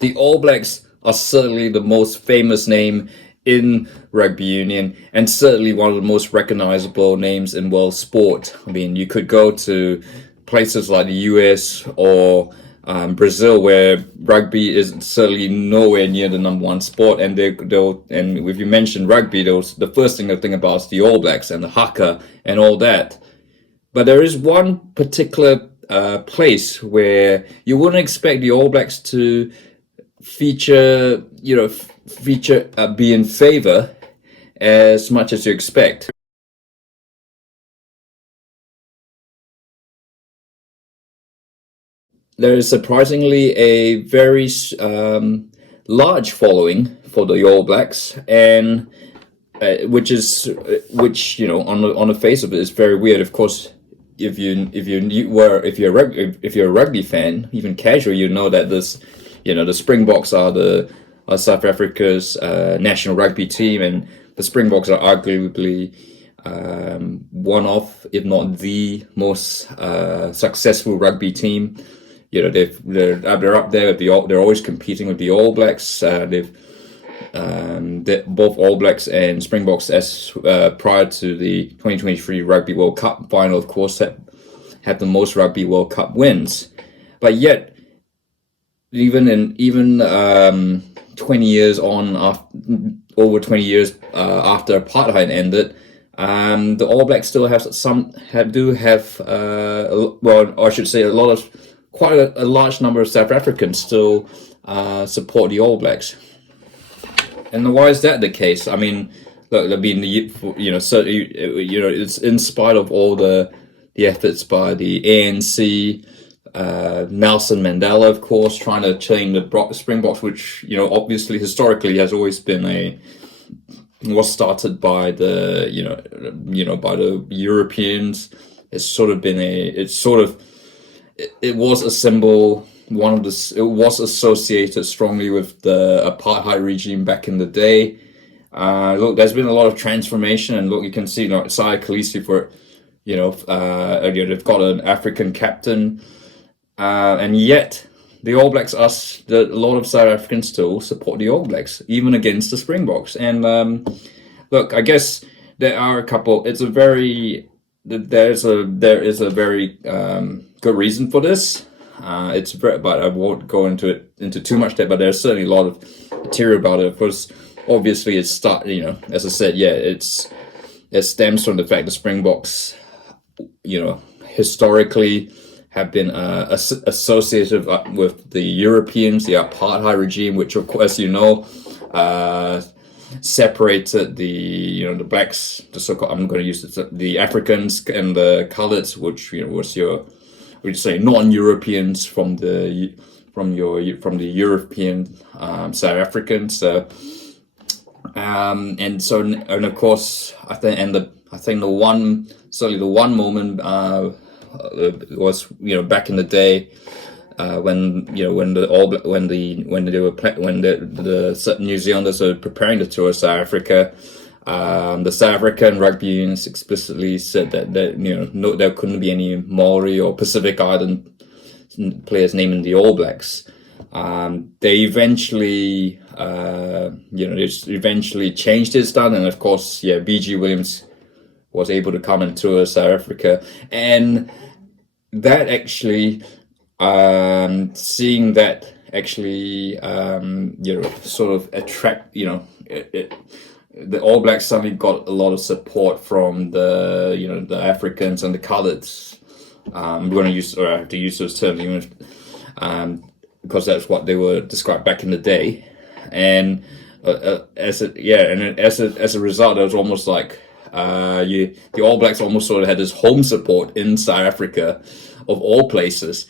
The All Blacks are certainly the most famous name in rugby union and certainly one of the most recognizable names in world sport. I mean, you could go to places like the US or Brazil, where rugby is certainly nowhere near the number one sport, and if you mention rugby, the first thing they'll think about is the All Blacks and the haka and all that. But there is one particular place where you wouldn't expect the All Blacks to feature, be in favor as much as you expect. There is surprisingly a very large following for the All Blacks, and which on the face of it is very weird. Of course, if you're a rugby fan, even casual, you know that the Springboks are South Africa's national rugby team, and the Springboks are arguably one of, if not the most successful rugby team. They're up there. They're always competing with the All Blacks. Both All Blacks and Springboks, as prior to the 2023 Rugby World Cup final, of course, had the most Rugby World Cup wins. But yet, even 20 years on, over 20 years after apartheid ended, the All Blacks still have quite a large number of South Africans still support the All Blacks. And why is that the case? I mean, look, certainly, it's in spite of all the efforts by the ANC, Nelson Mandela, of course, trying to change the Springboks, which obviously historically has always been was started by the by the Europeans. It was a symbol. It was associated strongly with the apartheid regime back in the day. Look, there's been a lot of transformation, and look, you can see, Saya Khaleesi they've got an African captain, and yet the All Blacks, a lot of South Africans still support the All Blacks, even against the Springboks. And look, I guess there are a couple. There is a very good reason for this. But I won't go into too much depth. But there's certainly a lot of material about it. Of course, obviously, as I said, it stems from the fact the Springboks, historically have been associated with the Europeans, the apartheid regime, which, of course, separated the blacks, the so-called, I'm going to use the Africans and the coloureds, which was we'd say non-Europeans from the European South Africans. So and of course I think the one moment was back in the day when the New Zealanders were preparing to tour South Africa. The South African rugby unions explicitly said that there couldn't be any Maori or Pacific Island players naming the All Blacks. They eventually changed this down, and of course, BG Williams was able to come and tour South Africa, and that actually, seeing that actually, sort of attract, the All Blacks suddenly got a lot of support from the Africans and the coloureds. I have to use those terms even because that's what they were described back in the day, and as a result, it was almost like the All Blacks almost sort of had this home support in South Africa, of all places.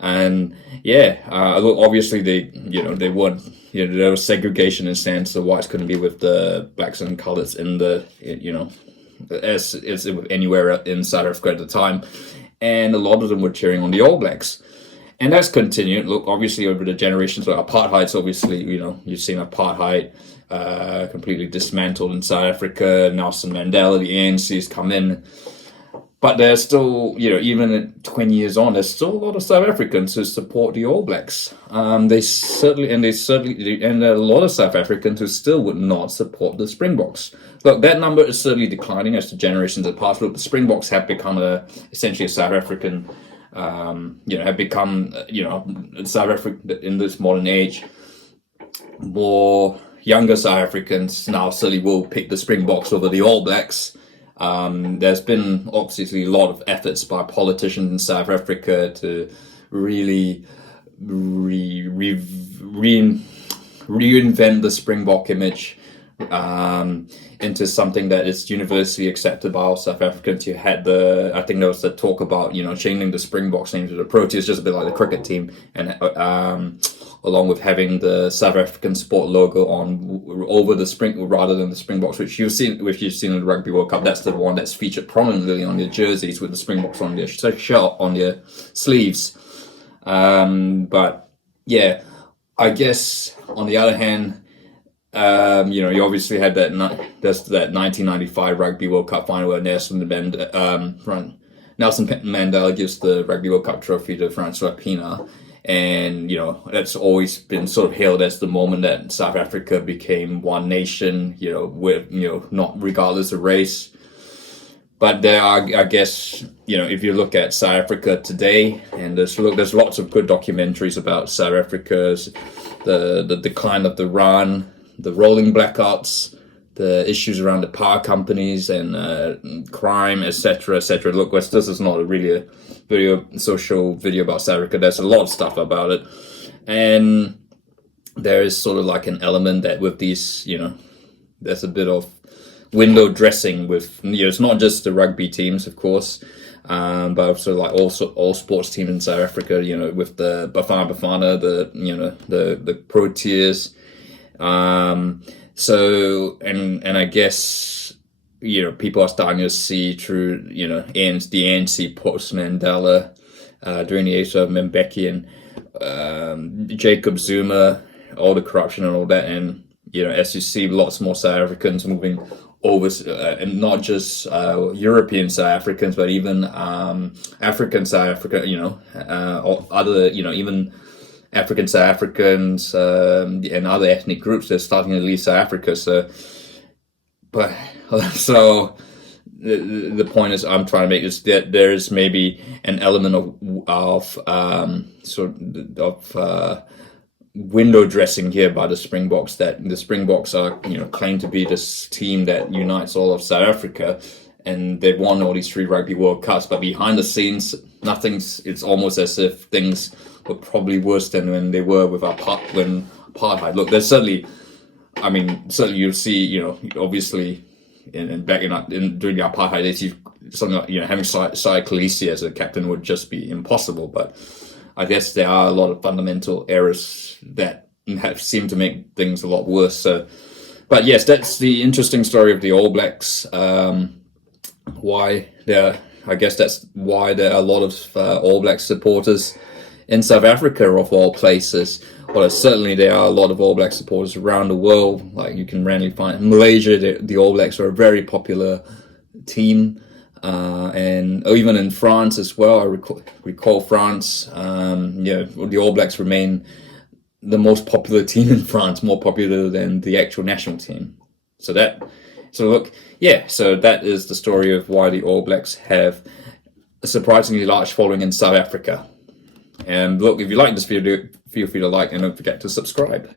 And obviously they weren't. There was segregation in a sense. The whites couldn't be with the blacks and coloureds in the as anywhere in South Africa at the time, and a lot of them were cheering on the All Blacks, and that's continued. Look, obviously over the generations of apartheid's, obviously you've seen apartheid completely dismantled in South Africa. Nelson Mandela, the ANC has come in. but there's still, even 20 years on, there's still a lot of South Africans who support the All Blacks. And there are a lot of South Africans who still would not support the Springboks. Look, that number is certainly declining as the generations have passed. Look, the Springboks have become essentially a South African, have become, South Africa in this modern age. More younger South Africans now certainly will pick the Springboks over the All Blacks. There's been obviously a lot of efforts by politicians in South Africa to really reinvent the Springbok image into something that is universally accepted by all South Africans. I think there was the talk about, changing the Springboks name to the Proteas, just a bit like the cricket team, and along with having the South African sport logo over the rather than the Springboks, which you've seen in the Rugby World Cup. That's the one that's featured prominently on their jerseys with the Springboks on their shirt, on their sleeves. But yeah, I guess on the other hand, you obviously had that 1995 Rugby World Cup final where Nelson Mandela gives the Rugby World Cup trophy to Francois Pienaar. And, that's always been sort of hailed as the moment that South Africa became one nation, with, not regardless of race. But there are, I guess, if you look at South Africa today, and there's lots of good documentaries about South Africa's, the decline of the rand, the rolling blackouts, the issues around the power companies and crime, etc., etc. Look, this is not really a social video about South Africa. There's a lot of stuff about it, and there is sort of like an element that with these, there's a bit of window dressing with, it's not just the rugby teams, of course, but also like all sports teams in South Africa, with the Bafana, the Proteas. So, and I guess, people are starting to see through, the ANC post-Mandela, during the age of Mbeki and Jacob Zuma, all the corruption and all that. And, as you see lots more South Africans moving over, and not just European South Africans, but even African South Africa, or other, even African South Africans and other ethnic groups, they're starting to leave South Africa. So the point is I'm trying to make is that there is maybe an element of window dressing here by the Springboks, that the Springboks are claimed to be this team that unites all of South Africa, and they've won all these 3 Rugby World Cups, but behind the scenes it's almost as if things were probably worse than when they were with apartheid. Look, there's certainly you'll see, obviously, during the apartheid days, something like, having Cy Khaleesi as a captain would just be impossible. But I guess there are a lot of fundamental errors that have seemed to make things a lot worse. So, but yes, that's the interesting story of the All Blacks. I guess that's why there are a lot of All Black supporters in South Africa, of all places. Well, certainly there are a lot of All Black supporters around the world. Like, you can randomly find in Malaysia, the All Blacks are a very popular team, and even in France as well. I recall France. The All Blacks remain the most popular team in France, more popular than the actual national team. So that is the story of why the All Blacks have a surprisingly large following in South Africa. And look, if you like this video, feel free to like and don't forget to subscribe.